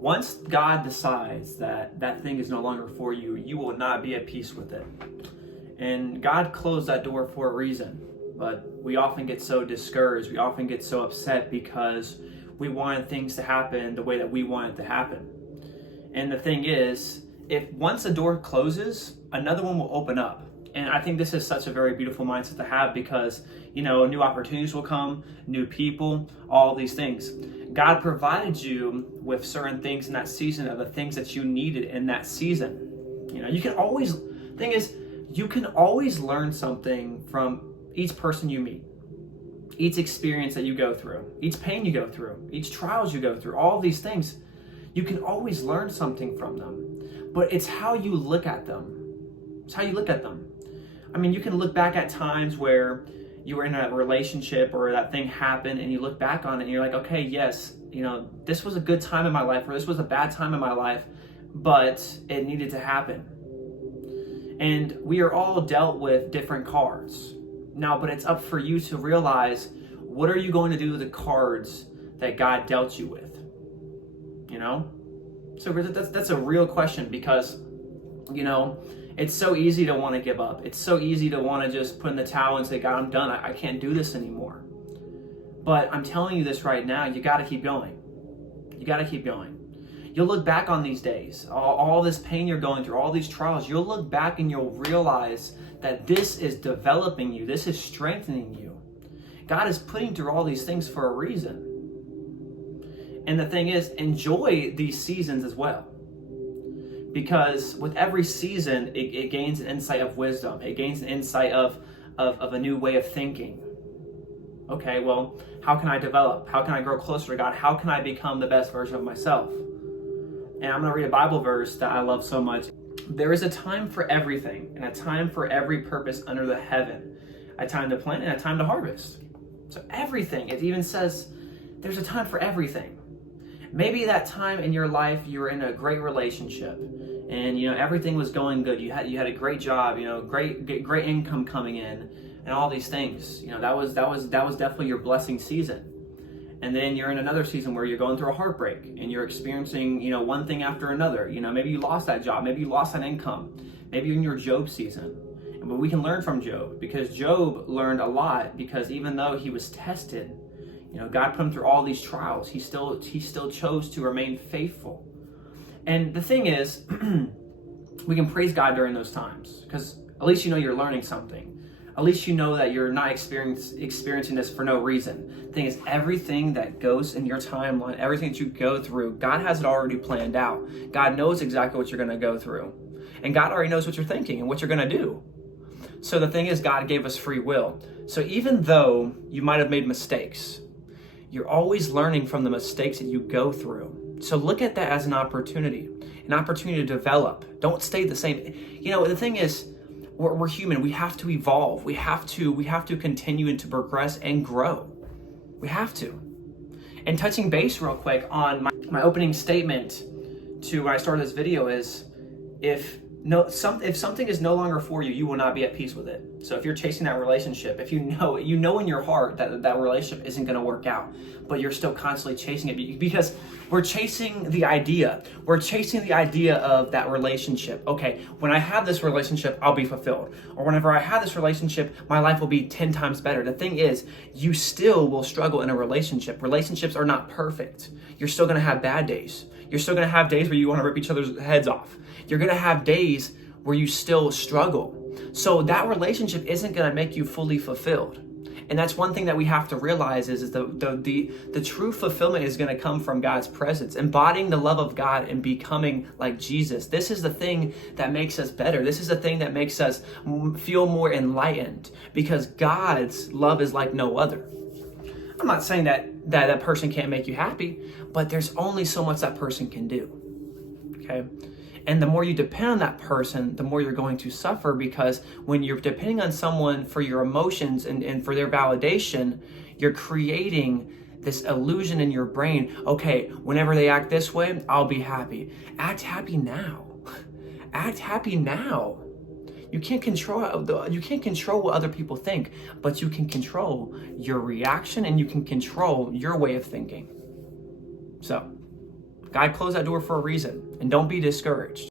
once God decides that that thing is no longer for you, you will not be at peace with it. And God closed that door for a reason. But we often get so discouraged. We often get so upset because we wanted things to happen the way that we want it to happen. And the thing is, if once a door closes, another one will open up. And I think this is such a very beautiful mindset to have because, new opportunities will come, new people, all these things. God provided you with certain things in that season of the things that you needed in that season. You can always learn something from each person you meet, each experience that you go through, each pain you go through, each trials you go through, all these things. You can always learn something from them, but it's how you look at them. It's how you look at them. I mean, you can look back at times where you were in a relationship or that thing happened and you look back on it and you're like, okay, yes, this was a good time in my life or this was a bad time in my life, but it needed to happen. And we are all dealt with different cards. Now, but it's up for you to realize, what are you going to do with the cards that God dealt you with? So that's a real question because, it's so easy to want to give up. It's so easy to want to just put in the towel and say, God, I'm done. I can't do this anymore. But I'm telling you this right now, you got to keep going. You got to keep going. You'll look back on these days, all this pain you're going through, all these trials, you'll look back and you'll realize that this is developing you. This is strengthening you. God is putting through all these things for a reason. And the thing is, enjoy these seasons as well. Because with every season, it gains an insight of wisdom. It gains an insight of a new way of thinking. Okay, well, how can I develop? How can I grow closer to God? How can I become the best version of myself? And I'm going to read a Bible verse that I love so much. There is a time for everything, and a time for every purpose under the heaven. A time to plant and a time to harvest. So everything, it even says there's a time for everything. Maybe that time in your life you were in a great relationship and everything was going good. You had a great job, great income coming in and all these things. That was definitely your blessing season. And then you're in another season where you're going through a heartbreak and you're experiencing, one thing after another. Maybe you lost that job, maybe you lost that income. Maybe you're in your Job season. But we can learn from Job because Job learned a lot because even though he was tested, God put him through all these trials. He still chose to remain faithful. And the thing is, we can praise God during those times because at least you're learning something. At least you know that you're not experiencing this for no reason. The thing is, everything that goes in your timeline, everything that you go through, God has it already planned out. God knows exactly what you're going to go through. And God already knows what you're thinking and what you're going to do. So the thing is, God gave us free will. So even though you might have made mistakes, you're always learning from the mistakes that you go through. So look at that as an opportunity to develop. Don't stay the same. The thing is, we're human. We have to evolve. We have to continue and to progress and grow. We have to. And touching base real quick on my opening statement to when I started this video is, if something is no longer for you, you will not be at peace with it. So if you're chasing that relationship, if you know in your heart that relationship isn't going to work out, but you're still constantly chasing it because we're chasing the idea. We're chasing the idea of that relationship. Okay, when I have this relationship, I'll be fulfilled. Or whenever I have this relationship, my life will be 10 times better. The thing is, you still will struggle in a relationship. Relationships are not perfect. You're still going to have bad days. You're still going to have days where you want to rip each other's heads off. You're going to have days where you still struggle. So that relationship isn't going to make you fully fulfilled. And that's one thing that we have to realize is the true fulfillment is going to come from God's presence, embodying the love of God and becoming like Jesus. This is the thing that makes us better. This is the thing that makes us feel more enlightened because God's love is like no other. I'm not saying that person can't make you happy, but there's only so much that person can do. Okay? And the more you depend on that person, the more you're going to suffer because when you're depending on someone for your emotions and for their validation, you're creating this illusion in your brain. Okay, whenever they act this way, I'll be happy. Act happy now. Act happy now. You can't control what other people think, but you can control your reaction and you can control your way of thinking. So, God closed that door for a reason, and don't be discouraged.